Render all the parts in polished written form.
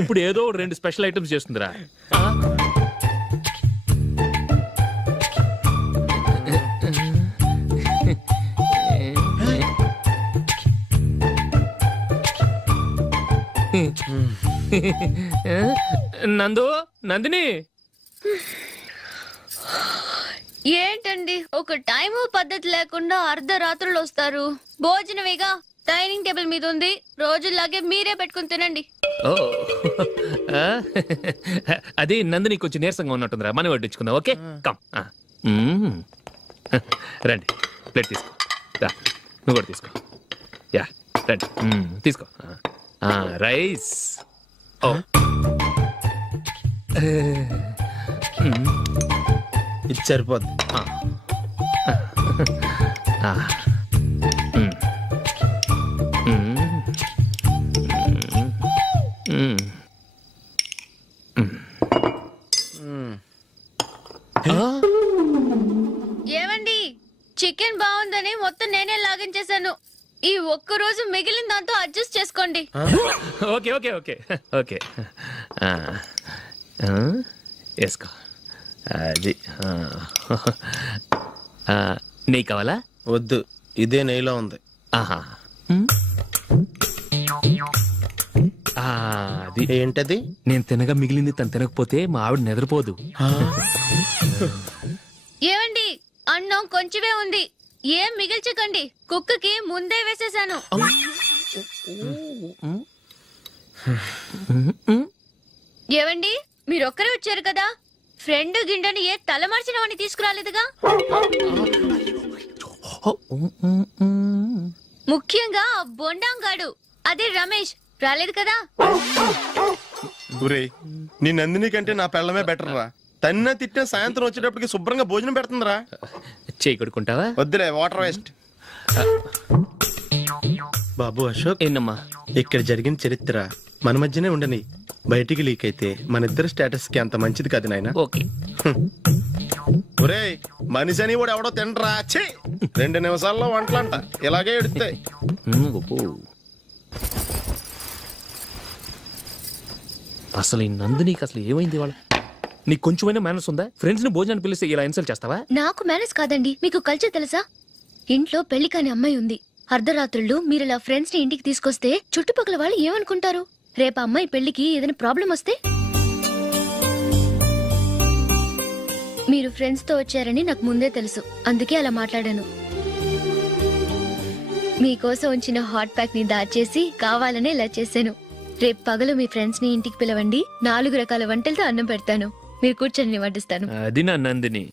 ఇప్పుడు ఏదో 2 special items చేస్తుందిరా. Nandini ఏంటండి ఒక టైము పద్ధతి లేకుండా అర్ధరాత్రులు వస్తారు. భోజనమేగా డైనింగ్ టేబుల్ మీద ఉంది, రోజులాగే మీరే పెట్టుకుని తినండి. ఓ అది నందిని కొంచెం నీరసంగా ఉన్నట్టుందిరా, మనం వడ్డించుకుందాం. Okay come. రండి, ప్లేట్ తీసుకో. నువ్వు కూడా తీసుకో. యా రండి, తీసుకో. రైస్. ఓ ఇది సరిపోద్ది. ఏమండి, చికెన్ బాగుందని మొత్తం నేనే లాగించేశాను. ఈ ఒక్క రోజు మిగిలిన దాంతో అడ్జస్ట్ చేసుకోండి. ఓకే ఓకే ఓకే ఓకే వేసుకో. అది నెయ్యి కావాలా? వద్దు, ఇదే నెయ్యిలో ఉంది. ఆహా, అది ఏంటది? నేను తినగా మిగిలింది తను తినకపోతే మా ఆవిడ నిద్రపోదు. ఏమండి, అన్నం కొంచెమే ఉంది, ఏం మిగిల్చకండి. కుక్కకి ముందే వేసేసాను. ఏవండి, మీరొక్కరే వచ్చారు కదా, ఫ్రెండ్ గిండెని ఏ తలమార్చిన వాడిని తీసుకురాలేదుగా. ముఖ్యంగా బొండాంగాడు, అదే రమేష్ రాలేదు కదా. ఊరే, నీ నందిని కంటే నా పెళ్ళమే బెటర్ రా. తన్న తిట్టిన సాయంత్రం వచ్చేటప్పటికి శుభ్రంగా భోజనం పెడుతుందిరా. చేయి కొడుకుంటావా? వద్దులే, వాటర్ వేస్ట్. బాబు అశోక్, ఏంటమ్మా? ఇక్కడ జరిగిన చరిత్ర మన మధ్యనే ఉండని, బయటికి లీక్ అయితే మన ఇద్దరు స్టేటస్ కి అంత మంచిది కాదు నాయన. ఓకే. ఒరే, మనిషి అని కూడా ఎవడో తినరా. 2 నిమిషాల్లో వంటలంట ఇలాగే ఎడితే. అసలు ఈ నందినికి అసలు ఏమైంది? వాళ్ళ నీకు కొంచెమైనా మేనస్ ఉందా? ఫ్రెండ్స్ ని భోజనాన్ని పిలిస్తే ఇలా ఇన్సల్ట్ చేస్తావా? నాకు మేనేజ్ కాదండి, మీకు కల్చర్ తెలుసా? ఇంట్లో పెళ్లి కాని అమ్మాయి ఉంది. అర్ధరాత్రుళ్ళు మీరు ఇలా ఫ్రెండ్స్ ని ఇంటికి తీసుకొస్తే చుట్టుపక్కల వాళ్ళు ఏమనుకుంటారు? రేపు అమ్మాయి పెళ్లికి ఏదైనా ప్రాబ్లం వస్తే? మీరు ఫ్రెండ్స్ తో వచ్చారని నాకు ముందే తెలుసు, అందుకే అలా మాట్లాడాను. మీకోసం ఉంచిన హాట్ ప్యాక్ ని దాచేసి కావాలనే ఇలా చేశాను. రేపు పగలు మీ ఫ్రెండ్స్ ని ఇంటికి పిలవండి, 4 రకాల వంటలతో అన్నం పెడతాను. మీరు కూర్చొని వడ్డిస్తాను. అది నా Nandini.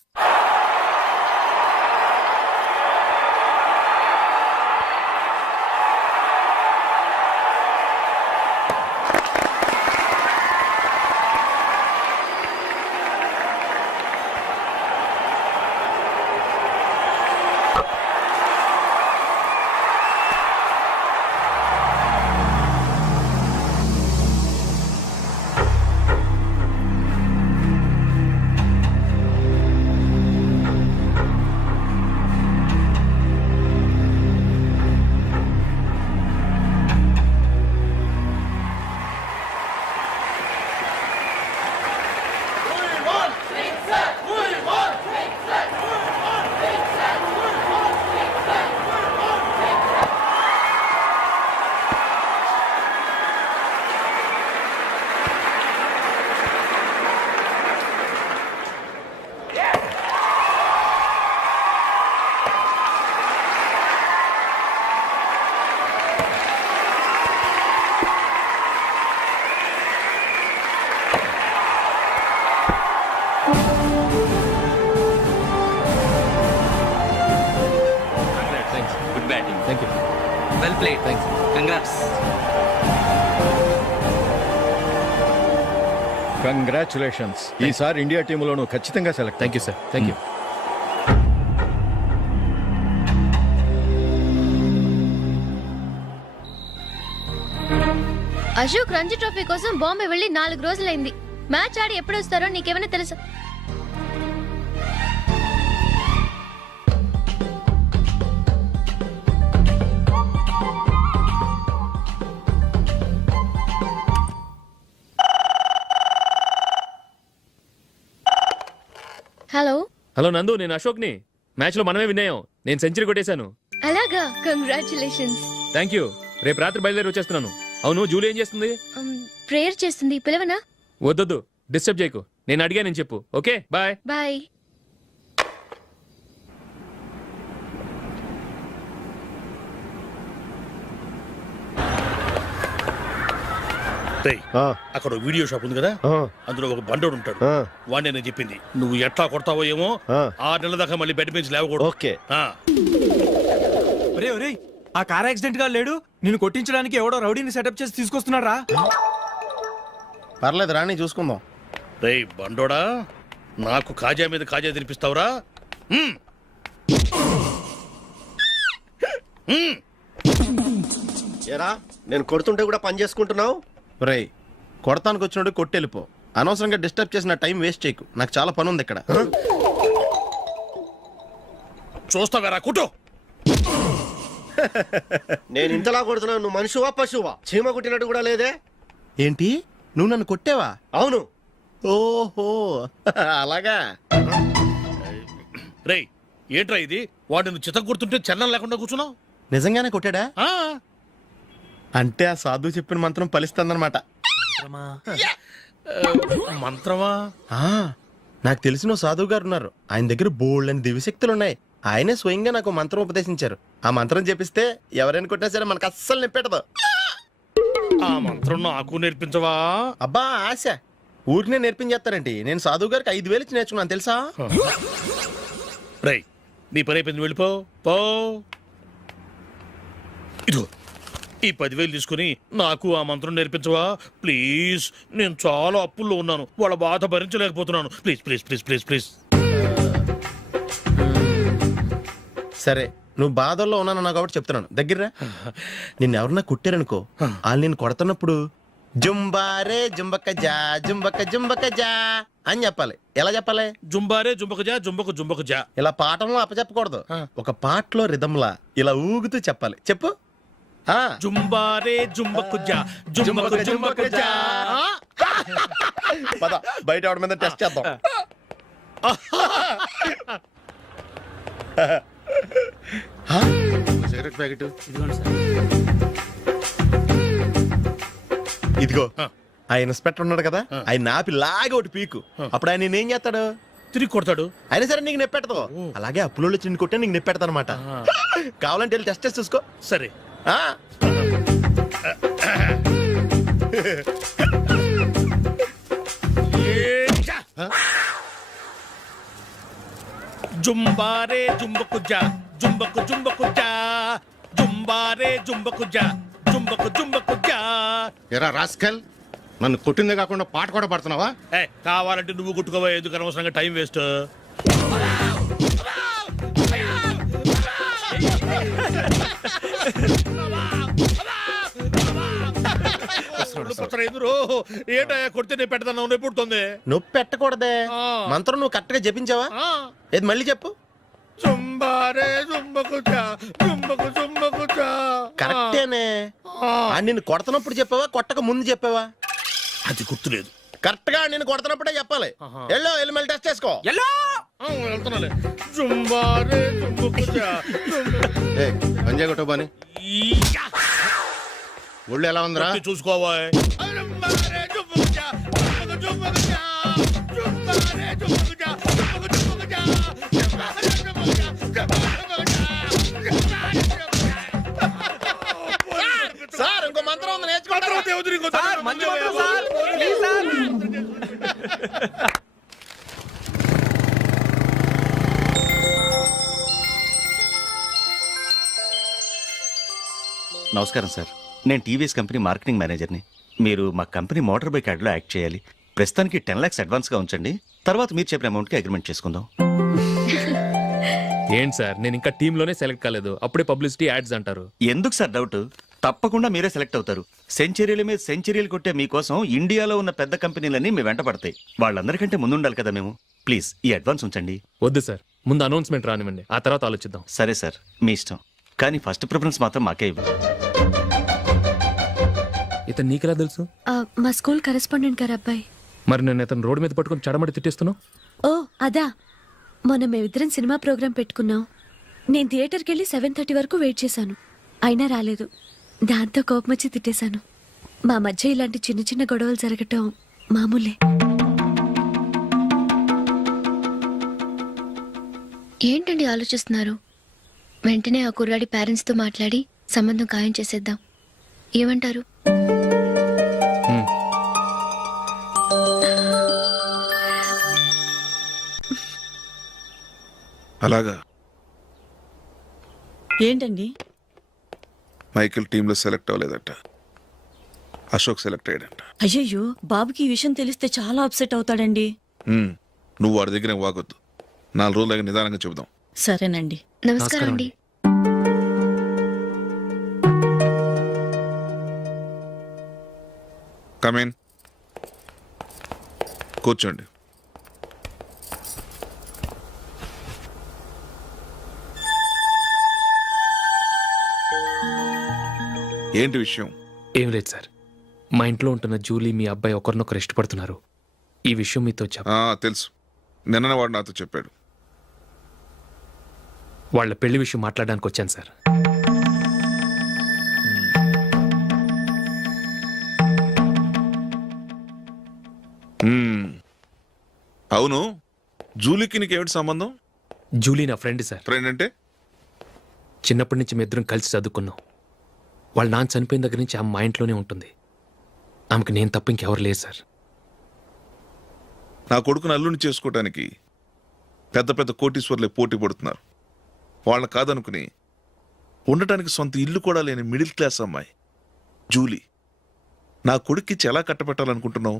Well played. Thanks. Congrats. Congratulations. ఈసారి ఇండియా టీంలోనూ ఖచ్చితంగా select. Thank you sir. Thank you. Ashok Ranji trophy కోసం బాంబే వెళ్ళి 4 రోజులైంది. మ్యాచ్ ఆడి ఎప్పుడు వస్తారో నీకేమైనా తెలుసా? హలో నందు, నేను అశోక్ని. మ్యాచ్లో మనమే విన్నాయం. నేను సెంచరీ కొట్టేశాను. అలాగా, కంగ్రాచులేషన్స్. Thank you. రేపు రాత్రి బయలుదేరి వచ్చేస్తున్నాను. అవును, జూలీ ఏం చేస్తుంది? ప్రేయర్ చేస్తుంది, పిలవనా? వద్దొద్దు, డిస్టర్బ్ చేయకు. నేను అడిగానని చెప్పు. Okay, bye. బాయ్. రేయ్, అక్కడ ఓ వీడియో షాప్ ఉంది కదా, అందులో ఒక బండోడు ఉంటాడు. వాడిని నేను చెప్పింది నువ్వు ఎట్లా కొడతావో ఏమో. 6 నెలల దాకా మళ్ళీ బెడ్ మీద లేవకూడదు. ఓకే. ఆ, ఒరే ఒరే, ఆ కార్ యాక్సిడెంట్ గా లేడు, నిన్ను కొట్టించడానికి ఎవడో రౌడీని సెటప్ చేసి తీసుకొస్తున్నారా? పర్లేదు రాని చూసుకుందాం. రేయ్ బండోడా, నాకు కాజా మీద కాజా తినిపిస్తావురా? ఏరా నేను కొడుతుంటే కూడా పని చేసుకుంటున్నావు? రేయ్, కొడతానికి వచ్చినట్టు కొట్టెళ్ళిపో. అనవసరంగా డిస్టర్బ్ చేసిన టైం వేస్ట్ చేయకు. నాకు చాలా పని ఉంది ఇక్కడ. చూస్తావేరా కుట్టు. నేను ఇంతలా కొడుతున్నావు, నువ్వు మనిషివా పశువా? చీమ కుట్టినట్టు కూడా లేదే. ఏంటి, నువ్వు నన్ను కొట్టావా? అవును. ఓహో అలాగా. రేయ్ ఏంట్రా ఇది? వాడు నువ్వు చిత్త కొడుతుంటే చలనం లేకుండా కూర్చున్నావు. నిజంగానే కొట్టాడా? ఆ, అంటే ఆ సాధువు చెప్పిన మంత్రం ఫలిస్తుందన్నమాట. మంత్రమా? నాకు తెలిసిన ఓ సాధువు గారు ఉన్నారు. ఆయన దగ్గర బోల్డ్ అని దివ్యశక్తులు ఉన్నాయి. ఆయనే స్వయంగా నాకు మంత్రం ఉపదేశించారు. ఆ మంత్రం చెప్పిస్తే ఎవరైనా కొట్టినా సరే మనకు అస్సలు నిప్పెట్టదు. ఆ మంత్రం నాకు నేర్పించవా? అబ్బా ఆశ, ఊరినే నేర్పించేస్తారండి. నేను సాధువు గారికి 5,000 ఇచ్చి నేర్చుకున్నాను తెలుసా? రేయ్ నీ పని అయిపోయింది, వెళ్ళిపో పో. ఇదో ఈ 10,000 తీసుకుని నాకు ఆ మంత్రం నేర్పించవా ప్లీజ్? నేను చాలా అప్పుల్లో ఉన్నాను, వాళ్ళ బాధ భరించలేకపోతున్నాను. Please please please please please. సరే, నువ్వు బాధల్లో ఉన్నాను నాకు కాబట్టి చెప్తున్నాను. దగ్గర నిన్ను ఎవరన్నా కుట్టారనుకో, వాళ్ళు నేను కొడుతున్నప్పుడు జుంబారే జుంబక జా జుంబక జుంబక జా అని చెప్పాలి. ఎలా చెప్పాలి? జుంబారే జుంబకు జుంబకు జా. ఇలా పాఠంలో అప్పచెప్పకూడదు. ఒక పాటలో రిధంలా ఇలా ఊగుతూ చెప్పాలి. చెప్పు. జుంబారే జుంబకు జా జుంబకు జా. పద బయట ఆవిడ మీద టెస్ట్ చేద్దాం. సిగరెట్ ప్యాకెట్ ఇదిగో. ఆ ఇన్స్పెక్టర్ ఉన్నాడు కదా, ఆయన ఆపి లాగా ఒకటి పీకు. అప్పుడు ఆయన నేనేం చేస్తాడు? తిరిగి కొడతాడు. అయినా సరే నీకు నెప్పెడతావు. అలాగే అప్పులో చిన్న కొట్టే నీకు నెప్పెడతా అనమాట. కావాలంటే వెళ్ళి టెస్ట్ చేసి చూసుకో. సరే. జుంబారే జుంబకు జా జుంబకు జా జుంబారే జుంబకు జా జుంబకు జా. ఎరా రాస్కల్, నన్ను కొట్టిందే కాకుండా పాట కూడా పడుతున్నావా? కావాలంటే నువ్వు కొట్టుకోవా, ఎందుకు అనవసరంగా టైం వేస్ట్. ఏంటయ్యా కొడితే నేను పెడతాను పుడుతుంది. నొప్పి పెట్టకూడదే. మంత్రం నువ్వు కరెక్ట్ గా జపించావా? ఏది మళ్ళీ చెప్పు. జుంబారే జుంబకు జా జుంబకు జా. కరెక్టేనే. నిన్ను కొడుతున్నప్పుడు చెప్పావా, కొట్టక ముందు చెప్పావా? అది గుర్తులేదు. కరెక్ట్ గా నేను కొడుతున్నప్పుడే చెప్పాలి. వెళ్ళి మళ్ళీ టెస్ట్ చేసుకో. వెళ్తున్నాలే. జుంబారే జుంబకు జా పంజా కొట్టబాని ఒళ్ళు ఎలా ఉందిరా చూసుకోవా. సార్ ఇంకో మంత్రం ఉంది, నేర్చుకుంటారు. మంచి మంత్రం సార్, ప్లీజ్ సార్. నమస్కారం సార్, నేను టీవీఎస్ కంపెనీ మార్కెటింగ్ మేనేజర్ని. మీరు మా కంపెనీ మోటార్ బైక్ యాడ్లో యాక్ట్ చేయాలి. ప్రస్తుతానికి 10 lakhs అడ్వాన్స్గా ఉంచండి, తర్వాత మీరు చెప్పిన అమౌంట్కి అగ్రిమెంట్ చేసుకుందాం. ఏంటి సార్, నేను ఇంకా టీంలోనే సెలెక్ట్ కాలేదు, అప్పుడే పబ్లిసిటీ యాడ్స్ అంటారు. ఎందుకు సార్ డౌట్? తప్పకుండా మీరే సెలెక్ట్ అవుతారు. సెంచరీల మీద సెంచరీలు కొట్టే మీకోసం ఇండియాలో ఉన్న పెద్ద కంపెనీలన్నీ మీ వెంట పడతాయి. వాళ్ళందరికంటే ముందుండాలి కదా మేము. ప్లీజ్ ఈ అడ్వాన్స్ ఉంచండి. వద్దు సార్, ముందు అనౌన్స్మెంట్ రానివ్వండి, ఆ తర్వాత ఆలోచిద్దాం. సరే సార్, మీ ఇష్టం, కానీ ఫస్ట్ ప్రిఫరెన్స్ మాత్రం మాకే ఇవ్వండి. ఇతను నీకెలా తెలుసు? మా స్కూల్ కరెస్పాండెంట్ గారు అబ్బాయి. మరి నేను ఇతను రోడ్డు మీద పట్టుకొని చడమడి తిట్టేస్తున్నావు. ఓ అదా, మొన్న మేమిద్దరం సినిమా ప్రోగ్రాం పెట్టుకున్నాం. నేను థియేటర్కి వెళ్ళి 7:30 వరకు వెయిట్ చేశాను, అయినా రాలేదు. దాంతో కోపం వచ్చి తిట్టేశాను. మా మధ్య ఇలాంటి చిన్న చిన్న గొడవలు జరగటం మామూలే. ఏంటండి ఆలోచిస్తున్నారు? వెంటనే ఆ కుర్రాడి పేరెంట్స్తో మాట్లాడి సంబంధం ఖాయం చేసేద్దాం. ఏమంటారు? అలాగా ఏంటండి? మైకిల్ టీంలో సెలెక్ట్ అవ్వలేదట, అశోక్ సెలెక్ట్ అయ్యాడంట. అయ్యయ్యో, బాబుకి ఈ విషయం తెలిస్తే చాలా అప్సెట్ అవుతాడండి. నువ్వు వాడి దగ్గర వాగొద్దు, 4 రోజులు దగ్గర నిదానంగా చెబుదాం. సరేనండి. నమస్కారం అండి. కమేన్, కూర్చోండి. ఏంటి విషయం? ఏం లేదు సార్, మా ఇంట్లో ఉంటున్న జూలీ మీ అబ్బాయి ఒకరినొకరు ఇష్టపడుతున్నారు. ఈ విషయం మీతో తెలుసు, నిన్ననే వాడు నాతో చెప్పాడు. వాళ్ళ పెళ్లి విషయం మాట్లాడడానికి వచ్చాను సార్. అవును, జూలీకి నీకేమిటి సంబంధం? జూలీ నా ఫ్రెండ్ సార్. ఫ్రెండ్ అంటే? చిన్నప్పటి నుంచి మీ ఇద్దరం కలిసి చదువుకున్నాం. వాళ్ళ నాన్న చనిపోయిన దగ్గర నుంచి ఆమె మా ఇంట్లోనే ఉంటుంది. ఆమెకు నేను తప్ప ఇంకెవరు లేదు సార్. నా కొడుకును అల్లుని చేసుకోవటానికి పెద్ద పెద్ద కోటీశ్వర్లే పోటీ పడుతున్నారు. వాళ్ళని కాదనుకుని ఉండటానికి సొంత ఇల్లు కూడా లేని మిడిల్ క్లాస్ అమ్మాయి జూలీ నా కొడుక్కిచ్చి ఎలా కట్టబెట్టాలనుకుంటున్నావు?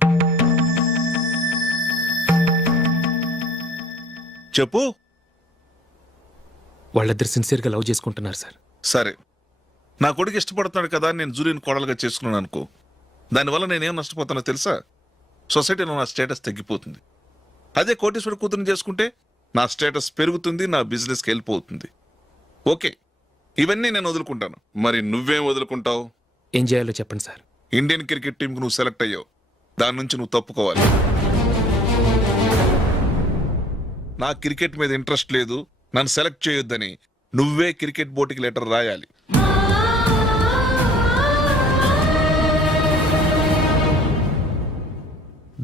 చెప్పు. వాళ్ళిద్దరు సిన్సియర్గా లవ్ చేసుకుంటున్నారు సార్. సరే, నా కొడుకు ఇష్టపడుతున్నాడు కదా అని నేను జూలీని కోడలుగా చేసుకున్నాను అనుకో, దానివల్ల నేనేం నష్టపోతానో తెలుసా? సొసైటీలో నా స్టేటస్ తగ్గిపోతుంది. అదే కోటీశ్వర కూతురుని చేసుకుంటే నా స్టేటస్ పెరుగుతుంది, నా బిజినెస్కి వెళ్ళిపోతుంది. ఓకే, ఇవన్నీ నేను వదులుకుంటాను. మరి నువ్వేం వదులుకుంటావు? ఏం చేయాలో చెప్పండి సార్. ఇండియన్ క్రికెట్ టీంకి నువ్వు సెలెక్ట్ అయ్యావు, దాని నుంచి నువ్వు తప్పుకోవాలి. నా క్రికెట్ మీద ఇంట్రెస్ట్ లేదు, నన్ను సెలెక్ట్ చేయొద్దని నువ్వే క్రికెట్ బోర్డుకి లెటర్ రాయాలి.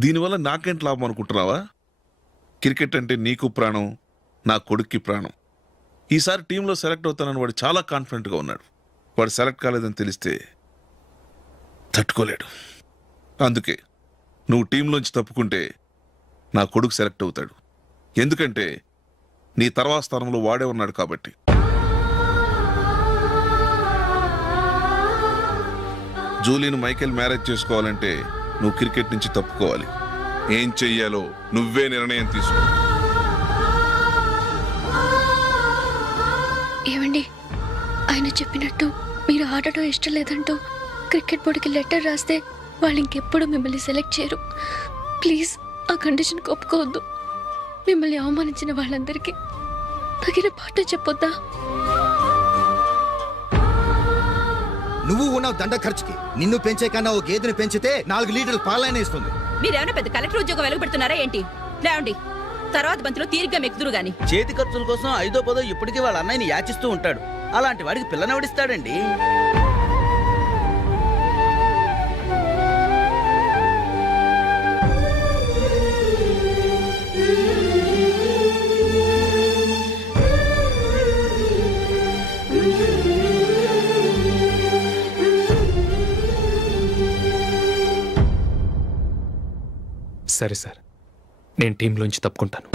దీనివల్ల నాకేంటి లాభం అనుకుంటున్నావా? క్రికెట్ అంటే నీకు ప్రాణం, నా కొడుక్కి ప్రాణం. ఈసారి టీంలో సెలెక్ట్ అవుతానని వాడు చాలా కాన్ఫిడెంట్గా ఉన్నాడు. వాడు సెలెక్ట్ కాలేదని తెలిస్తే తట్టుకోలేడు. అందుకే నువ్వు టీంలోంచి తప్పుకుంటే నా కొడుకు సెలెక్ట్ అవుతాడు. ఎందుకంటే నీ తర్వాత స్థానంలో వాడే ఉన్నాడు కాబట్టి. జూలీని మైకేల్ మ్యారేజ్ చేసుకోవాలంటే నువ్వు క్రికెట్ నుంచి తప్పుకోవాలి. ఏం చెయ్యాలో నువ్వే నిర్ణయం తీసుకో. ఏమండి, ఆయన చెప్పినట్టు మీరు ఆడటం ఇష్టం లేదంటూ క్రికెట్ బోర్డుకి లెటర్ రాస్తే వాళ్ళు ఇంకెప్పుడు మిమ్మల్ని సెలెక్ట్ చేయరు. ప్లీజ్ ఆ కండిషన్ ఒప్పుకోవద్దు. మిమ్మల్ని అవమానించిన వాళ్ళందరికీ తగిన పాఠం చెప్పొద్దా? నువ్వు ఉన్నావు దండ ఖర్చుకి. నిన్ను పెంచే కన్నా ఓ గేదెని పెంచితే 4 లీటర్ల పాలైన ఇస్తుంది. మీరేమైనా పెద్ద కలెక్టర్ ఉద్యోగం వెలుగుపెడుతున్నారా ఏంటి? లేవండి, తర్వాత బంతిలో తీరిగ్గా మెక్కుదురు గాని. చేతి ఖర్చుల కోసం 5దో 10దో ఇప్పటికీ వాళ్ళ అన్నయ్యని యాచిస్తూ ఉంటాడు. అలాంటి వాడికి పిల్లనెవడిస్తాడండి? సరే సార్, నేను టీంలోంచి తప్పుకుంటాను.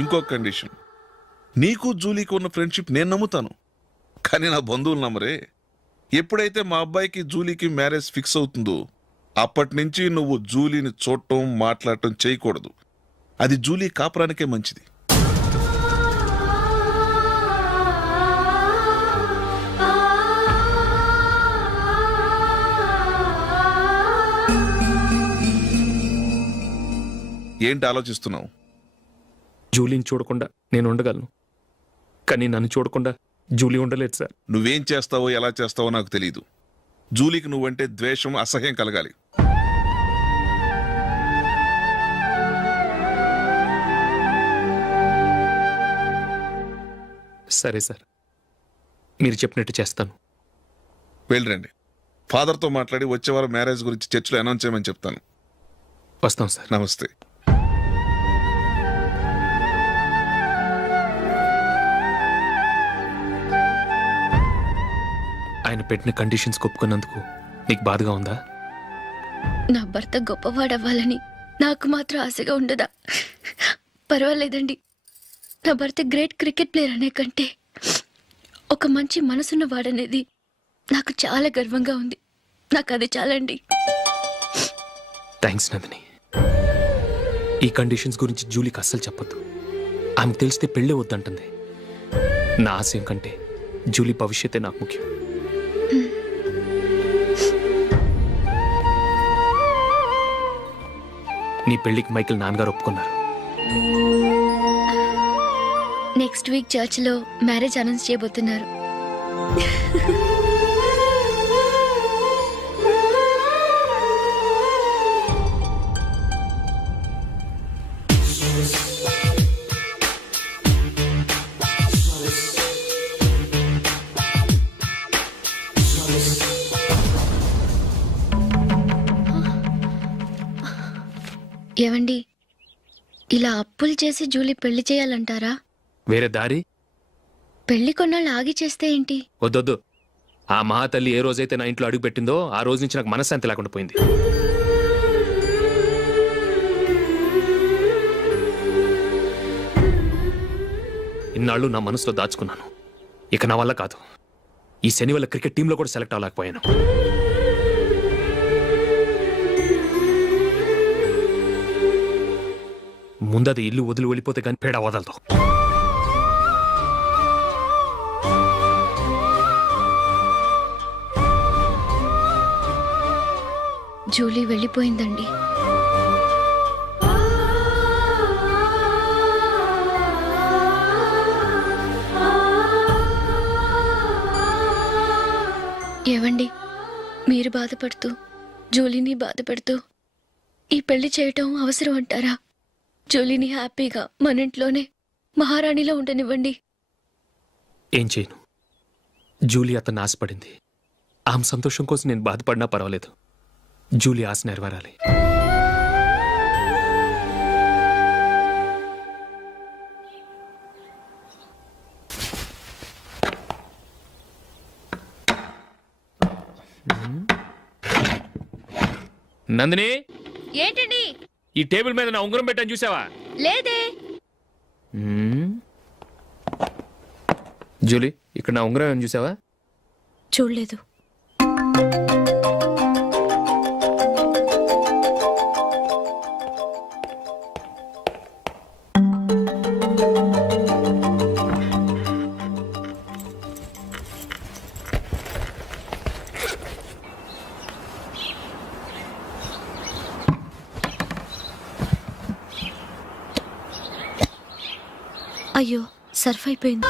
ఇంకో కండిషన్, నీకు జూలీకి ఉన్న ఫ్రెండ్షిప్ నేను నమ్ముతాను, కానీ నా బంధువులు నమ్మరే. ఎప్పుడైతే మా అబ్బాయికి జూలీకి మ్యారేజ్ ఫిక్స్ అవుతుందో అప్పటి నుంచి నువ్వు జూలీని చూడటం మాట్లాడటం చేయకూడదు. అది జూలీ కాపురానికే మంచిది. ఏంటి ఆలోచిస్తున్నావు? జూలీని చూడకుండా నేను ఉండగలను, కానీ నన్ను చూడకుండా జూలీ ఉండలేదు సార్. నువ్వేం చేస్తావో ఎలా చేస్తావో నాకు తెలీదు, జూలీకి నువ్వంటే ద్వేషం, అసహ్యం కలగాలి. సరే సార్, మీరు చెప్పినట్టు చేస్తాను. వెళ్ళరండి. ఫాదర్తో మాట్లాడి వచ్చే వారం మ్యారేజ్ గురించి చర్చిలో అనౌన్స్ చేయమని చెప్తాను. వస్తాం సార్. నమస్తే. ఆయన పెట్టిన కండిషన్స్ ఒప్పుకున్నందుకు నీకు బాధగా ఉందా? నా భర్త గొప్పవాడవ్వాలని నాకు మాత్రం ఆశగా ఉండదా? పర్వాలేదండి. నా భర్త గ్రేట్ క్రికెట్ ప్లేయర్ అనే కంటే ఒక మంచి మనసున్న వాడనేది నాకు చాలా గర్వంగా ఉంది. నాకు అది చాలండి. థ్యాంక్స్ నందిని. ఈ కండిషన్స్ గురించి జూలీకి అస్సలు చెప్పొద్దు. ఆమెకు తెలిస్తే పెళ్ళే వద్దంటుంది. నా ఆశయం కంటే జూలీ భవిష్యత్తే నాకు ముఖ్యం. నీ పెళ్లికి మైకేల్ నాన్నగారు ఒప్పుకున్నారు. నెక్స్ట్ వీక్ చర్చిలో మ్యారేజ్ అనౌన్స్ చేయబోతున్నారు. ఏవండి, ఇలా అప్పులు చేసి జూలీ పెళ్లి చేయాలంటారా? వేరే దారి? పెళ్లి కొన్నాళ్ళు ఆగి చేస్తే ఏంటి? వద్దొద్దు. ఆ మహాతల్లి ఏ రోజైతే నా ఇంట్లో అడుగు పెట్టిందో ఆ రోజు నుంచి నాకు మనశ్శాంతి లేకుండా పోయింది. ఇన్నాళ్ళు నా మనసులో దాచుకున్నాను. ఇక నా వల్ల కాదు. ఈ శని వల్ల క్రికెట్ టీంలో కూడా సెలెక్ట్ అవ్వలేకపోయాను. ముందది ఇల్లు వదిలి వెళ్ళిపోతే కానీ పేడ వదలదు. జూలీ వెళ్ళిపోయిందండి. ఏవండి, మీరు బాధపడుతూ జూలీని బాధపెడుతూ ఈ పెళ్లి చేయటం అవసరం అంటారా? జూలీని హ్యాపీగా మన ఇంట్లోనే మహారాణిలో ఉండనివ్వండి. ఏం చేయను? జూలీ అతన్ని ఆశపడింది. ఆమె సంతోషం కోసం నేను బాధపడినా పర్వాలేదు. జూలీ ఆశ నెరవేరాలి. నందిని, ఏంటండి? ఈ టేబుల్ మీద నా ఉంగరం పెట్టని చూసావా? లేదే. జూలీ, ఇక్కడ నా ఉంగరం ఏమని చూసావా? చూడలేదు. అయ్యో, సర్ఫ్ అయిపోయింది.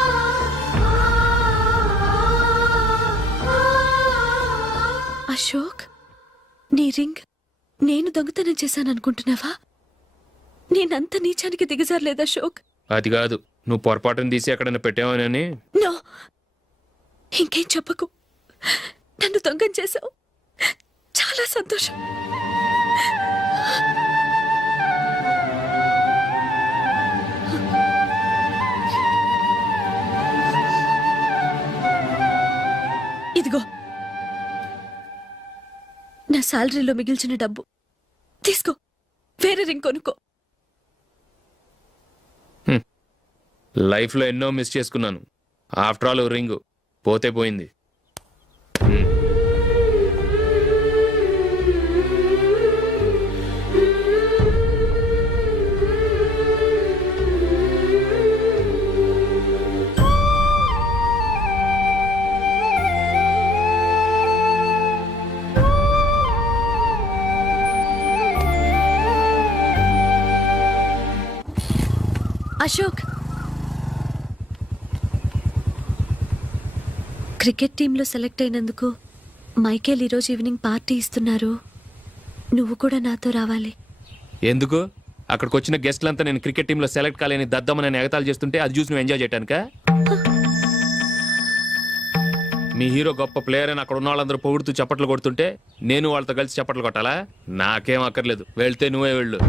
అశోక్, నీ రింగ్ నేను దొంగతనం చేశాననుకుంటున్నావా? నేనంత నీచానికి దిగజారలేదు అశోక్. అది కాదు, నువ్వు పొరపాటును తీసి ఎక్కడైనా పెట్టావని. నో, ఇంకేం చెప్పకు. నన్ను దొంగం చేశావు. చాలా సంతోషం. ఇదిగో నా శాలరీలో మిగిల్చిన డబ్బు తీసుకో. వేరే రింగ్ కొనుక్కో. లైఫ్లో ఎన్నో మిస్ చేసుకున్నాను. ఆఫ్టర్ ఆల్ రింగ్ పోతే పోయింది. అశోక్, క్రికెట్ టీంలో సెలెక్ట్ అయినందుకు మైకేల్ ఈరోజు ఈవినింగ్ పార్టీ ఇస్తున్నారు, నువ్వు కూడా నాతో రావాలి. ఎందుకు? అక్కడికి వచ్చిన గెస్ట్లంతా నేను క్రికెట్ టీంలో సెలెక్ట్ కాలేని దద్దమని ఎగతాలు చేస్తుంటే అది చూసి నువ్వు ఎంజాయ్ చేయటానికా? మీ హీరో గొప్ప ప్లేయర్ అని అక్కడ ఉన్న వాళ్ళందరూ పొగుడుతూ చప్పట్లు కొడుతుంటే నేను వాళ్ళతో కలిసి చప్పట్లు కొట్టాలా? నాకేం అక్కర్లేదు, వెళ్తే నువ్వే వెళ్ళు.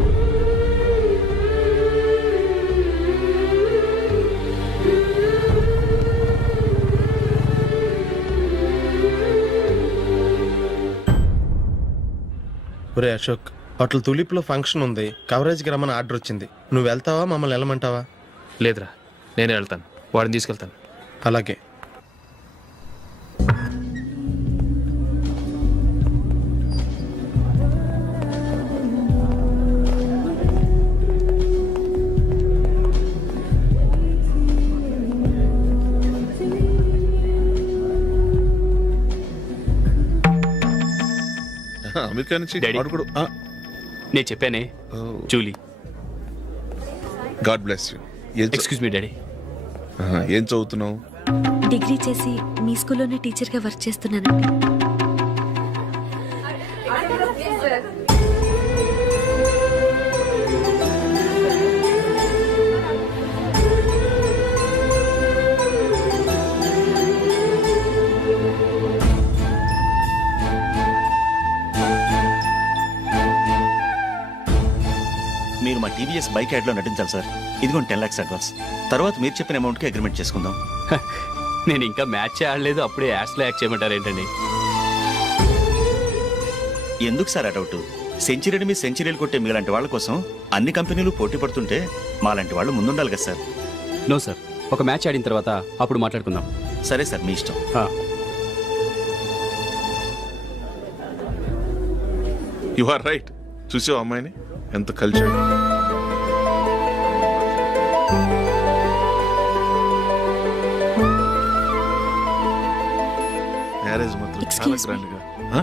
ఒరే అశోక్, హోటల్ తులిప్లో ఫంక్షన్ ఉంది, కవరేజ్కి రమ్మని ఆర్డర్ వచ్చింది. నువ్వు వెళ్తావా, మమ్మల్ని వెళ్ళమంటావా? లేదురా, నేనే వెళ్తాను, వాడిని తీసుకెళ్తాను. అలాగే. అమెరికా నుంచి డాడీ. వాడు కూడా నేను చెప్పానే, Julie. God bless you. Excuse me daddy. ఏం చదువుతున్నావు? డిగ్రీ చేసి మీ స్కూల్లోనే టీచర్గా వర్క్ చేస్తున్నానండి. మీరు మా టీవీఎస్ బైక్ యాడ్లో నటించాలి సార్. ఇదిగోండి 10 lakhs అడ్వాన్స్. తర్వాత మీరు చెప్పిన అమౌంట్కి అగ్రిమెంట్ చేసుకుందాం. నేను ఇంకా మ్యాచ్ ఆడలేదు, అప్పుడే యాడ్స్లో యాక్ట్ చేయమంటారు ఏంటండి? ఎందుకు సార్ ఆ డౌట్? సెంచరీని మీ సెంచరీలు కొట్టే మీలాంటి వాళ్ళ కోసం అన్ని కంపెనీలు పోటీ పడుతుంటే మాలాంటి వాళ్ళు ముందుండాలి కదా సార్. నో సార్, ఒక మ్యాచ్ ఆడిన తర్వాత అప్పుడు మాట్లాడుకుందాం. సరే సార్, మీ ఇష్టం. You are right. చూసావు అమ్మాయిని ఎంత కల్చర్. మ్యారేజ్ మాత్రం చాలా Excuse me. గ్రాండ్ గా.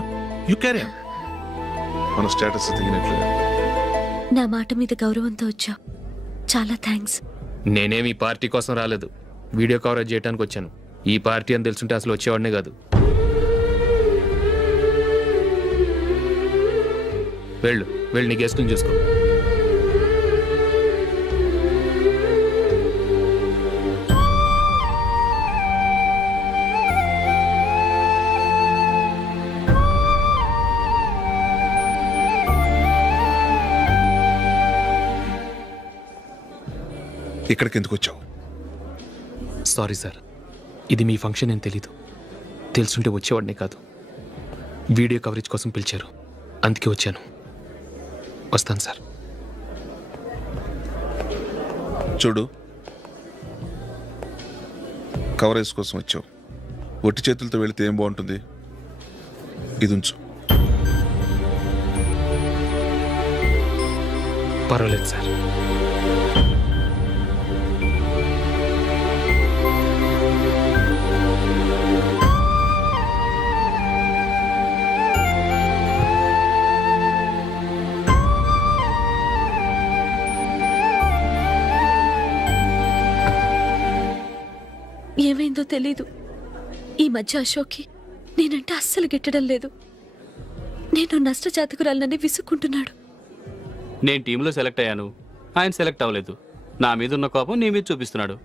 You carry on. మన స్టేటస్ దిగినట్లుగా. నా మాట మీద గౌరవంతో వచ్చావు, చాలా థ్యాంక్స్. నేనేమి ఈ పార్టీ కోసం రాలేదు, వీడియో కవరేజ్ చేయడానికి వచ్చాను. ఈ పార్టీ అని తెలుసుంటే అసలు వచ్చేవాడినే కాదు. వెళ్ళు, వెళ్ళి నీ గెస్ట్ని చూసుకో. ఇక్కడికి ఎందుకు వచ్చావు? సారీ సార్, ఇది మీ ఫంక్షన్ అని తెలీదు. తెలుసుంటే వచ్చేవాడినే కాదు. వీడియో కవరేజ్ కోసం పిలిచారు, అందుకే వచ్చాను. వస్తాను సార్. చూడు, కవరేజ్ కోసం వచ్చావు. ఒట్టి చేతులతో వెళితే ఏం బాగుంటుంది? ఇది ఉంచు. పర్వాలేదు సార్. ఏమైందో తెలీదు, ఈ మధ్య అశోక్కి నేనంటే అస్సలు గిట్టడం లేదు. నేను నష్టజాతకురాలనని విసుక్కుంటున్నాడు. నేను టీంలో సెలెక్ట్ అయ్యాను, ఆయన సెలెక్ట్ అవ్వలేదు. నా మీద ఉన్న కోపం నీ మీద చూపిస్తున్నాడు.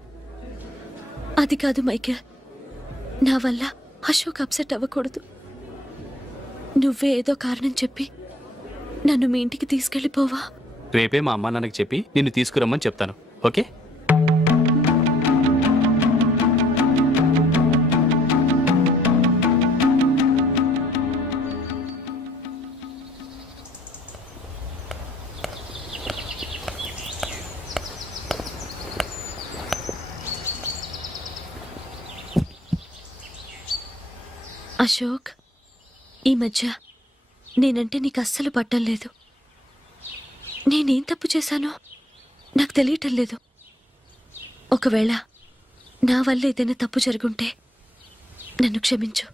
అది కాదు మైకేల్, నా వల్ల అశోక్ అప్సెట్ అవ్వకూడదు. నువ్వే ఏదో కారణం చెప్పి నన్ను మీ ఇంటికి తీసుకెళ్ళిపోవా? రేపే మా అమ్మ నాన్నకి చెప్పి నిన్ను తీసుకురమ్మని చెప్తాను, ఓకే? అశోక్, ఈ మధ్య నేనంటే నీకు అస్సలు పట్టం లేదు. నేనేం తప్పు చేశానో నాకు తెలియటం లేదు. ఒకవేళ నా వల్ల ఏదైనా తప్పు జరుగుంటే నన్ను క్షమించు.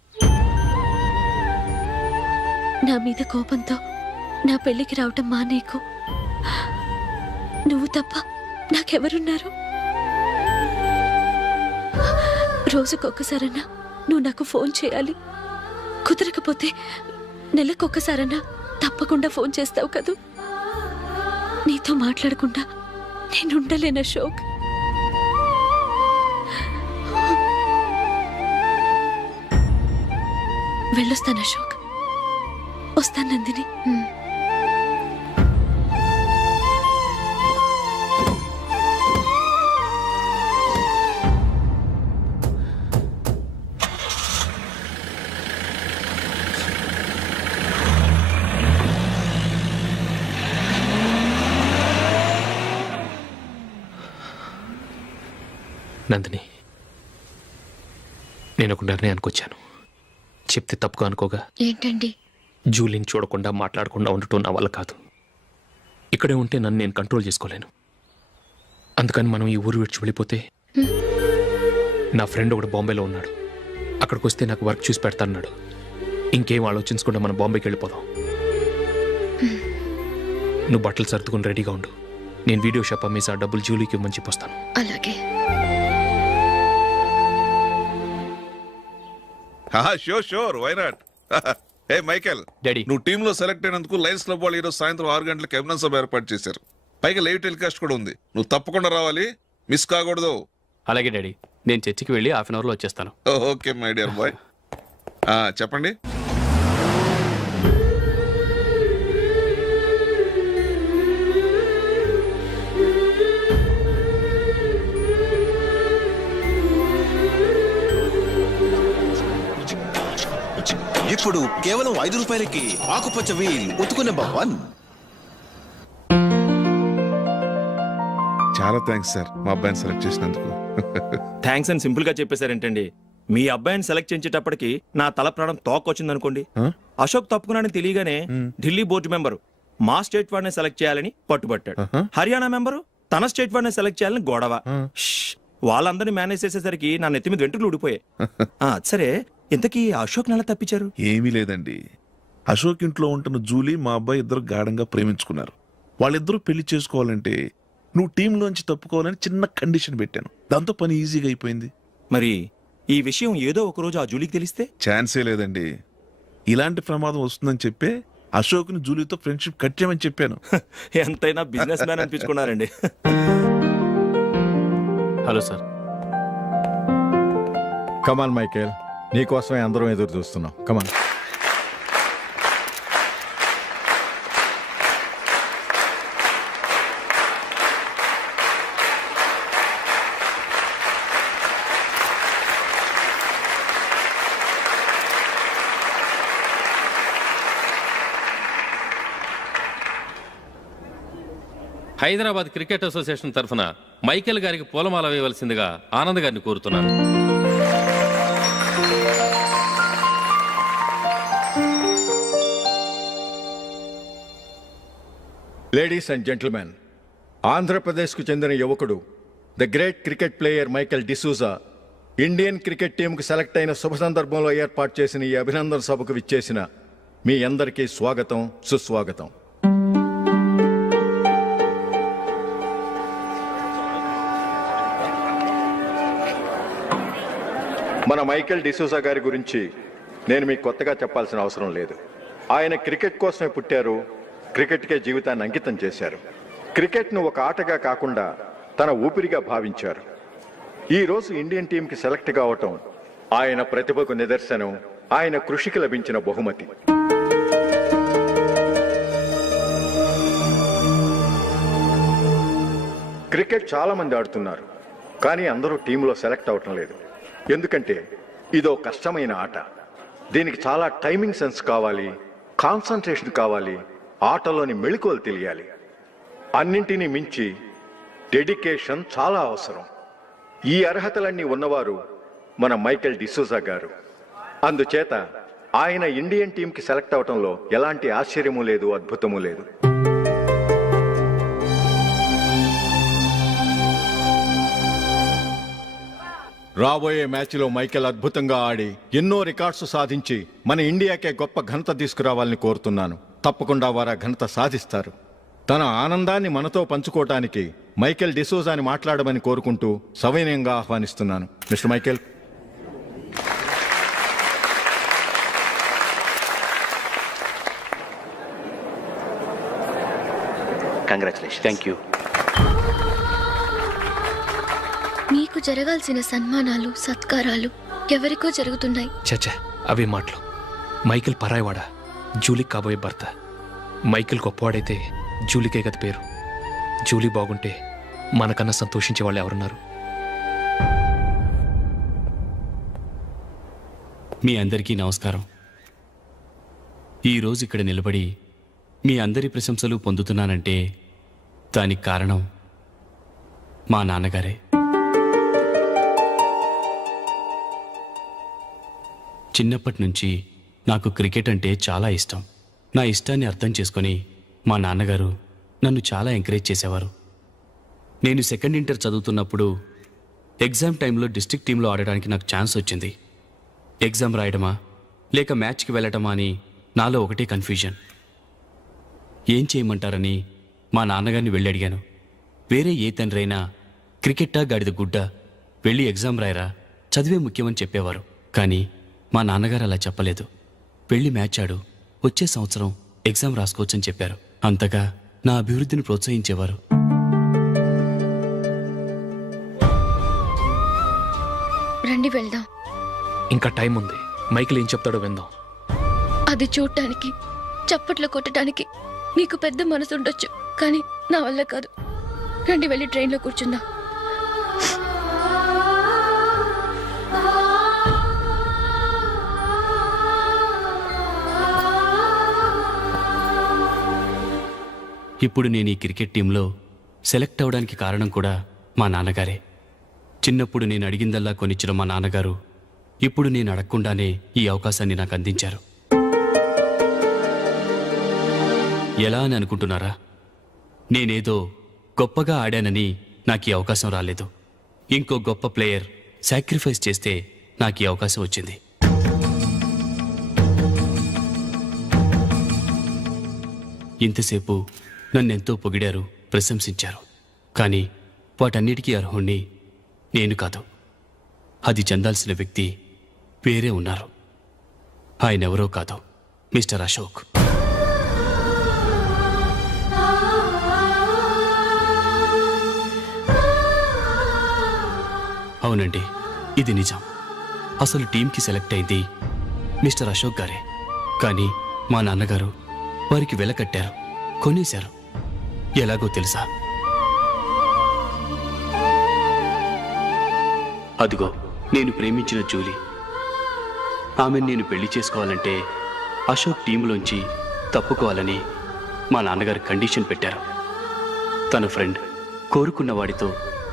నా మీద కోపంతో నా పెళ్లికి రావటం మానేకు. నువ్వు తప్ప నాకెవరున్నారు? రోజుకొక్కసారన్నా నువ్వు నాకు ఫోన్ చేయాలి. కుదరకపోతే నెలకొక్కసారన్నా తప్పకుండా ఫోన్ చేస్తావు కదూ? నీతో మాట్లాడకుండా నేనుండలేను అశోక్. వెళ్ళొస్తాను అశోక్. వస్తాను నందిని. నందిని, నేను ఒక నిర్ణయానికి వచ్చాను. చెప్తే తప్పుగా అనుకోగా. ఏంటండి? జూలీని చూడకుండా మాట్లాడకుండా ఉండటం నా వల్ల కాదు. ఇక్కడే ఉంటే నన్ను నేను కంట్రోల్ చేసుకోలేను. అందుకని మనం ఈ ఊరు విడిచి వెళ్ళిపోతే, నా ఫ్రెండ్ ఒకడు బాంబేలో ఉన్నాడు, అక్కడికి వస్తే నాకు వర్క్ చూసి పెడతాన్నాడు. ఇంకేం ఆలోచించకుండా మనం బాంబేకి వెళ్ళిపోదాం. నువ్వు బట్టలు సర్దుకుని రెడీగా ఉండు. నేను వీడియో షాప్ అమ్మేసి ఆ డబ్బులు జూలీకి ఇవ్వమని చెప్పొస్తాను. అలాగే. Sure why not. Hey Michael, daddy, నువ్వు టీమ్ లో సెలెక్ట్ అయినందుకు లయన్స్ క్లబ్ వాళ్ళు ఈరోజు సాయంత్రం 6 గంటలకు అభినందన సభ ఏర్పాటు చేశారు. పైగా లైవ్ టెలికాస్ట్ కూడా ఉంది. నువ్వు తప్పకుండా రావాలి, మిస్ కాకూడదు. అలాగే డాడీ, నేను చర్చికి వెళ్ళి హాఫ్ అన్ అవర్లో వచ్చేస్తాను. Okay my dear bye. చెప్పండి. ఇప్పుడు కేవలం 5 రూపాయలకి ఆకుపచ్చ వీల్ ఉతుకునే భవన్. చాలా థ్యాంక్స్ సార్, మా అబ్బాయిని సెలెక్ట్ చేసినందుకు. థ్యాంక్స్ అని సింపుల్ గా చెప్పేశారేంటండి? మీ అబ్బాయిని సెలెక్ట్ చేసేటప్పటికి నా తల ప్రాణం తోకొచ్చింది అనుకోండి. అశోక్ తప్పుకున్నాడని తెలియగానే ఢిల్లీ బోర్డు మెంబరు మా స్టేట్ వాడిని సెలెక్ట్ చేయాలని పట్టుబట్టాడు. హర్యానా మెంబరు తన స్టేట్ వాడిని సెలెక్ట్ చేయాలని గొడవ. వాళ్ళందరినీ మేనేజ్ చేసేసరికి నా నెత్తి మీద వెంట్రుకలు ఊడిపోయాయి. సరే, ఇంతకీ అశోక్ నెల తప్పించారు? ఏమీ లేదండి. అశోక్ ఇంట్లో ఉంటున్న జూలీ మా అబ్బాయి ఇద్దరు గాఢంగా ప్రేమించుకున్నారు. వాళ్ళిద్దరూ పెళ్లి చేసుకోవాలంటే నువ్వు టీంలోంచి తప్పుకోవాలని చిన్న కండిషన్ పెట్టాను. దాంతో పని ఈజీగా అయిపోయింది. మరి ఈ విషయం ఏదో ఒక రోజు ఆ జూలీకి తెలిస్తే? ఛాన్సే లేదండి. ఇలాంటి ప్రమాదం వస్తుందని చెప్పే అశోక్ని జూలీతో ఫ్రెండ్షిప్ కట్ చేయమని చెప్పాను. ఎంతైనా బిజినెస్ మ్యాన్ అనిపించుకున్నారండి. Hello sir. కమాన్ మైకేల్, నీకోసమే అందరం ఎదురు చూస్తున్నాం. కమాన్. హైదరాబాద్ క్రికెట్ అసోసియేషన్ తరఫున మైకేల్ గారికి పూలమాల వేయవలసిందిగా ఆనంద్ గారిని కోరుతున్నాను. లేడీస్ అండ్ జెంటిల్మెన్, ఆంధ్రప్రదేశ్కు చెందిన యువకుడు, the great cricket player Michael D'Souza Indian cricket టీంకు సెలెక్ట్ అయిన శుభ సందర్భంలో ఏర్పాటు చేసిన ఈ అభినందన సభకు విచ్చేసిన మీ అందరికీ స్వాగతం, సుస్వాగతం. మన మైకేల్ డిసూజా గారి గురించి నేను మీకు కొత్తగా చెప్పాల్సిన అవసరం లేదు. ఆయన క్రికెట్ కోసమే పుట్టారు, క్రికెట్కే జీవితాన్ని అంకితం చేశారు. క్రికెట్ను ఒక ఆటగా కాకుండా తన ఊపిరిగా భావించారు. ఈరోజు ఇండియన్ టీంకి సెలెక్ట్ కావటం ఆయన ప్రతిభకు నిదర్శనం, ఆయన కృషికి లభించిన బహుమతి. క్రికెట్ చాలా మంది ఆడుతున్నారు, కానీ అందరూ టీంలో సెలెక్ట్ అవటం లేదు. ఎందుకంటే ఇదో కష్టమైన ఆట. దీనికి చాలా టైమింగ్ సెన్స్ కావాలి, కాన్సన్ట్రేషన్ కావాలి, ఆటలోని మెళకువలు తెలియాలి. అన్నింటినీ మించి డెడికేషన్ చాలా అవసరం. ఈ అర్హతలన్నీ ఉన్నవారు మన మైకేల్ డిసూజా గారు. అందుచేత ఆయన ఇండియన్ టీంకి సెలెక్ట్ అవటంలో ఎలాంటి ఆశ్చర్యమూ లేదు, అద్భుతమూ లేదు. రాబోయే మ్యాచ్లో మైకేల్ అద్భుతంగా ఆడి ఎన్నో రికార్డ్స్ సాధించి మన ఇండియాకే గొప్ప ఘనత తీసుకురావాలని కోరుతున్నాను. తప్పకుండా వారు ఆ ఘనత సాధిస్తారు. తన ఆనందాన్ని మనతో పంచుకోవటానికి మైకేల్ డిసూజాని మాట్లాడమని కోరుకుంటూ సవినయంగా ఆహ్వానిస్తున్నాను. Mister Michael. Congratulation. Thank you. మీకు జరగాల్సిన సన్మానాలు సత్కారాలు ఎవరికో జరుగుతున్నాయి. చచ్చా అవే మాటలు. మైకేల్ పరాయవాడా, జూలీకి కాబోయే భర్త. మైకేల్ గొప్పవాడైతే జూలీకే కదా పేరు. జూలీ బాగుంటే మనకన్నా సంతోషించే వాళ్ళు ఎవరున్నారు? మీ అందరికీ నమస్కారం. ఈరోజు ఇక్కడ నిలబడి మీ అందరి ప్రశంసలు పొందుతున్నానంటే దానికి కారణం మా నాన్నగారే. చిన్నప్పటి నుంచి నాకు క్రికెట్ అంటే చాలా ఇష్టం. నా ఇష్టాన్ని అర్థం చేసుకొని మా నాన్నగారు నన్ను చాలా ఎంకరేజ్ చేసేవారు. నేను సెకండ్ ఇంటర్ చదువుతున్నప్పుడు ఎగ్జామ్ టైంలో డిస్ట్రిక్ట్ టీంలో ఆడడానికి నాకు ఛాన్స్ వచ్చింది. ఎగ్జామ్ రాయడమా లేక మ్యాచ్కి వెళ్ళటమా అని నాలో ఒకటే కన్ఫ్యూజన్. ఏం చేయమంటారని మా నాన్నగారిని వెళ్ళి అడిగాను. వేరే ఏ తండ్రైనా క్రికెట్టా గాడిద గుడ్డ, వెళ్ళి ఎగ్జామ్ రాయరా, చదివే ముఖ్యమని చెప్పేవారు. కానీ మా నాన్నగారు అలా చెప్పలేదు. వెళ్ళి మ్యాచ్ ఆడు, వచ్చే సంవత్సరం ఎగ్జామ్ రాసుకోవచ్చని చెప్పారు. అంతగా నా అభివృద్ధిని ప్రోత్సహించేవారు. రండి వెళ్దాం. ఇంకా టైం ఉంది. మైకేల్ ఏం చెప్తాడో విందాం. అది చూడటానికి చప్పట్లు కొట్టడానికి మీకు పెద్ద మనసు ఉండొచ్చు, కానీ నా వల్ల కాదు. రండి వెళ్ళి ట్రైన్లో కూర్చుందాం. ఇప్పుడు నేను ఈ క్రికెట్ టీంలో సెలెక్ట్ అవ్వడానికి కారణం కూడా మా నాన్నగారే. చిన్నప్పుడు నేను అడిగిందల్లా కొనిచ్చిన మా నాన్నగారు ఇప్పుడు నేను అడగకుండానే ఈ అవకాశాన్ని నాకు అందించారు. ఎలా అని అనుకుంటున్నారా? నేనేదో గొప్పగా ఆడానని నాకు ఈ అవకాశం రాలేదు. ఇంకో గొప్ప ప్లేయర్ సాక్రిఫైస్ చేస్తే నాకు ఈ అవకాశం వచ్చింది. ఇంతసేపు నన్నెంతో పొగిడారు, ప్రశంసించారు. కానీ వాటన్నిటికీ అర్హుణ్ణి నేను కాదు. అది చెందాల్సిన వ్యక్తి వేరే ఉన్నారు. ఆయనెవరో కాదు, మిస్టర్ అశోక్. అవునండి, ఇది నిజం. అసలు టీంకి సెలెక్ట్ అయింది మిస్టర్ అశోక్ గారే. కానీ మా నాన్నగారు వారికి వెల కట్టారు, కొనేశారు. ఎలాగో తెలుసా? అదిగో నేను ప్రేమించిన జూలీ. ఆమెను నేను పెళ్లి చేసుకోవాలంటే అశోక్ టీంలోంచి తప్పుకోవాలని మా నాన్నగారు కండిషన్ పెట్టారు. తన ఫ్రెండ్ కోరుకున్న వాడితో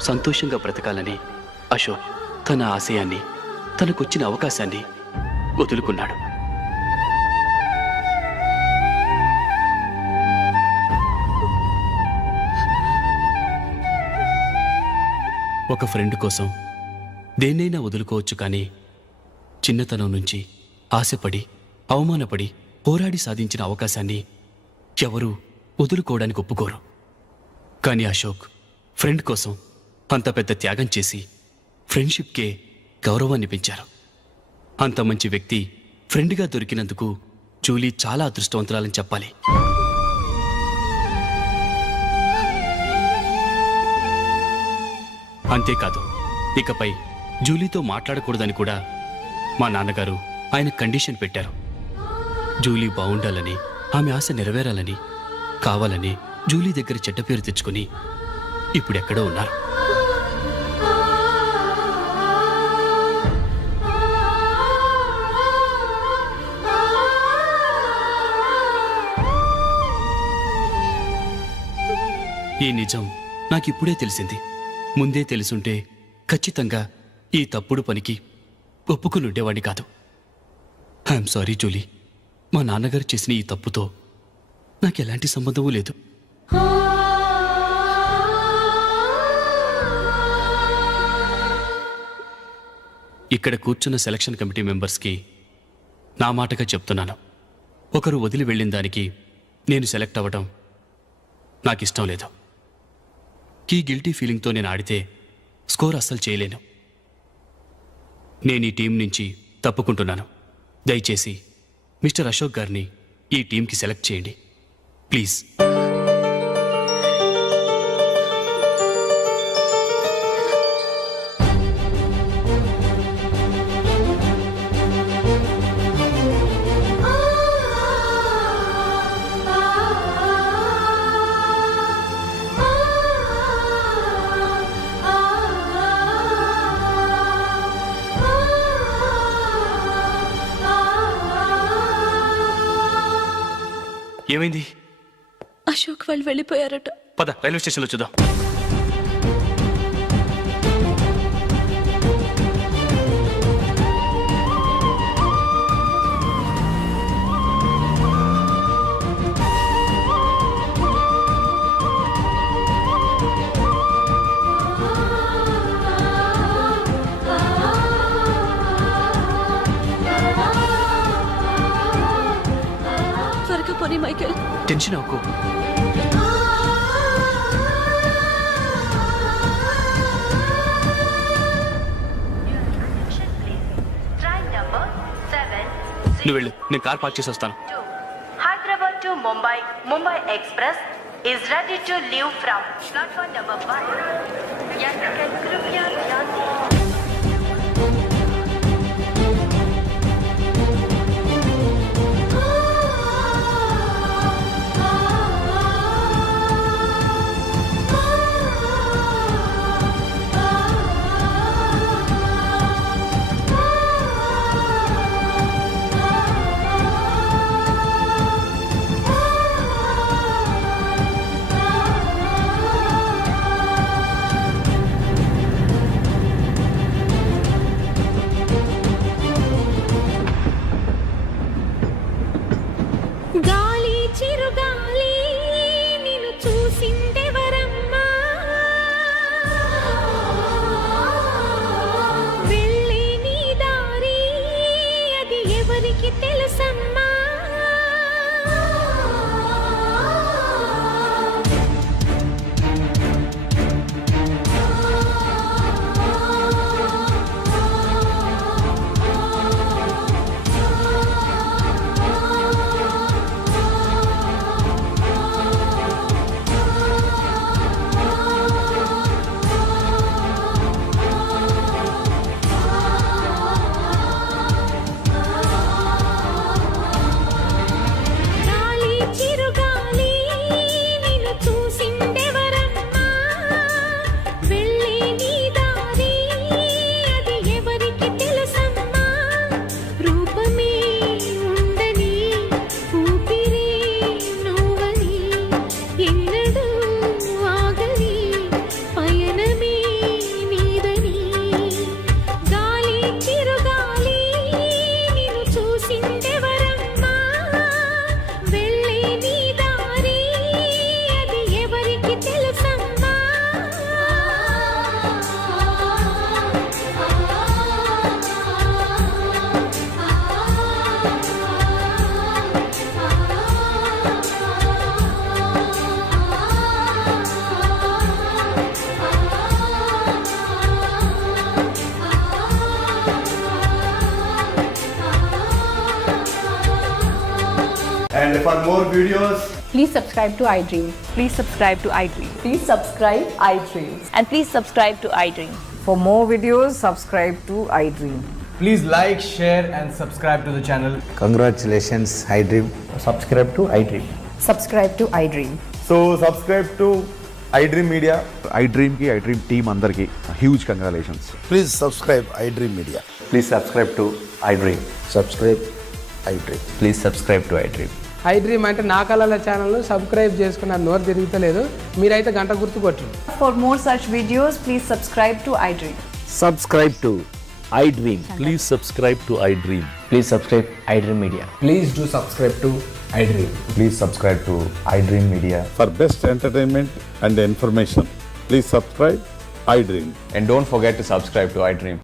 సంతోషంగా బ్రతకాలని అశోక్ తన ఆశయాన్ని, తనకొచ్చిన అవకాశాన్ని వదులుకున్నాడు. ఒక ఫ్రెండ్ కోసం దేన్నైనా వదులుకోవచ్చు, కానీ చిన్నతనం నుంచి ఆశపడి, అవమానపడి, పోరాడి సాధించిన అవకాశాన్ని ఎవరూ వదులుకోవడానికి ఒప్పుకోరు. కానీ అశోక్ ఫ్రెండ్ కోసం అంత పెద్ద త్యాగం చేసి ఫ్రెండ్షిప్కే గౌరవాన్ని పెంచారు. అంత మంచి వ్యక్తి ఫ్రెండ్గా దొరికినందుకు జూలీ చాలా అదృష్టవంతురాలని చెప్పాలి. అంతేకాదు, ఇకపై జూలీతో మాట్లాడకూడదని కూడా మా నాన్నగారు ఆయన కండిషన్ పెట్టారు. జూలీ బాగుండాలని, ఆమె ఆశ నెరవేరాలని, కావాలని జూలీ దగ్గర చెడ్డ పేరు తెచ్చుకుని ఇప్పుడెక్కడో ఉన్నారు. ఈ నిజం నాకిప్పుడే తెలిసింది. ముందే తెలుసుంటే ఖచ్చితంగా ఈ తప్పుడు పనికి ఒప్పుకుని ఉండేవాడిని కాదు. I'm sorry Julie. మా నాన్నగారు చేసిన ఈ తప్పుతో నాకెలాంటి సంబంధమూ లేదు. ఇక్కడ కూర్చున్న సెలక్షన్ కమిటీ మెంబర్స్కి నా మాటగా చెప్తున్నాను. ఒకరు వదిలి వెళ్ళిన దానికి నేను సెలెక్ట్ అవ్వడం నాకిష్టం లేదు. ఈ గిల్టీ ఫీలింగ్తో నేను ఆడితే స్కోర్ అస్సలు చేయలేను. నేను ఈ టీం నుంచి తప్పుకుంటున్నాను. దయచేసి మిస్టర్ అశోక్ గారిని ఈ టీంకి సెలెక్ట్ చేయండి ప్లీజ్. ఏమైంది? అశోక్ వాళ్ళు వెళ్ళిపోయారట. పద రైల్వే స్టేషన్లో చూద్దాం. త్వరగా పోనీ మైకేల్. టెన్షన్ అవ్వకు. నువ్వు వెళ్ళు, నేను కార్ పార్క్ చేసి వస్తాను. Hyderabad to Mumbai Mumbai express is ready to leave from platform number 1. यात्रिगण कृपया ध्यान दें. గాలి చిరుగాలి నిన్ను చూసిందెవరమ్మా, వెళ్ళే నీ దారి అది ఎవరికి తెలుసమ్మా. గాలి చిరుగాలి నిన్ను చూసిందెవరమ్మా, వెళ్ళే నీ దారి అది ఎవరికి తెలుసమ్మా. రూపమే ఉండని ఊపిరే నువ్వని ఎన్నడూ ఆగని పయనమే నీదని. గాలి చిరుగాలి నిన్ను చూసిందెవరమ్మా, వెళ్ళే నీ దారి అది ఎవరికి తెలుసమ్మా. And for more videos, Please subscribe to iDream. Please subscribe to iDream. Please subscribe iDream. And please subscribe to iDream. For more videos, subscribe to iDream. please like, share and subscribe to the channel. Congratulations iDream. Subscribe to iDream. Subscribe to iDream. So subscribe to iDream Media. iDream కి iDream team అందరికి huge congratulations. Please subscribe iDream Media. Please subscribe to iDream. Subscribe iDream. Please subscribe to iDream. iDream అంటే నా కళల channel subscribe చేసుకున్న నోరు తిరుగుతలేదు, మీరైతే గంట గుర్తు కొట్టండి. For more such videos, please subscribe to iDream. Subscribe to iDream. Please subscribe to iDream. Please subscribe iDream media. Please do subscribe to iDream. Please subscribe to iDream media. For best entertainment and information please subscribe iDream. And don't forget to subscribe to iDream.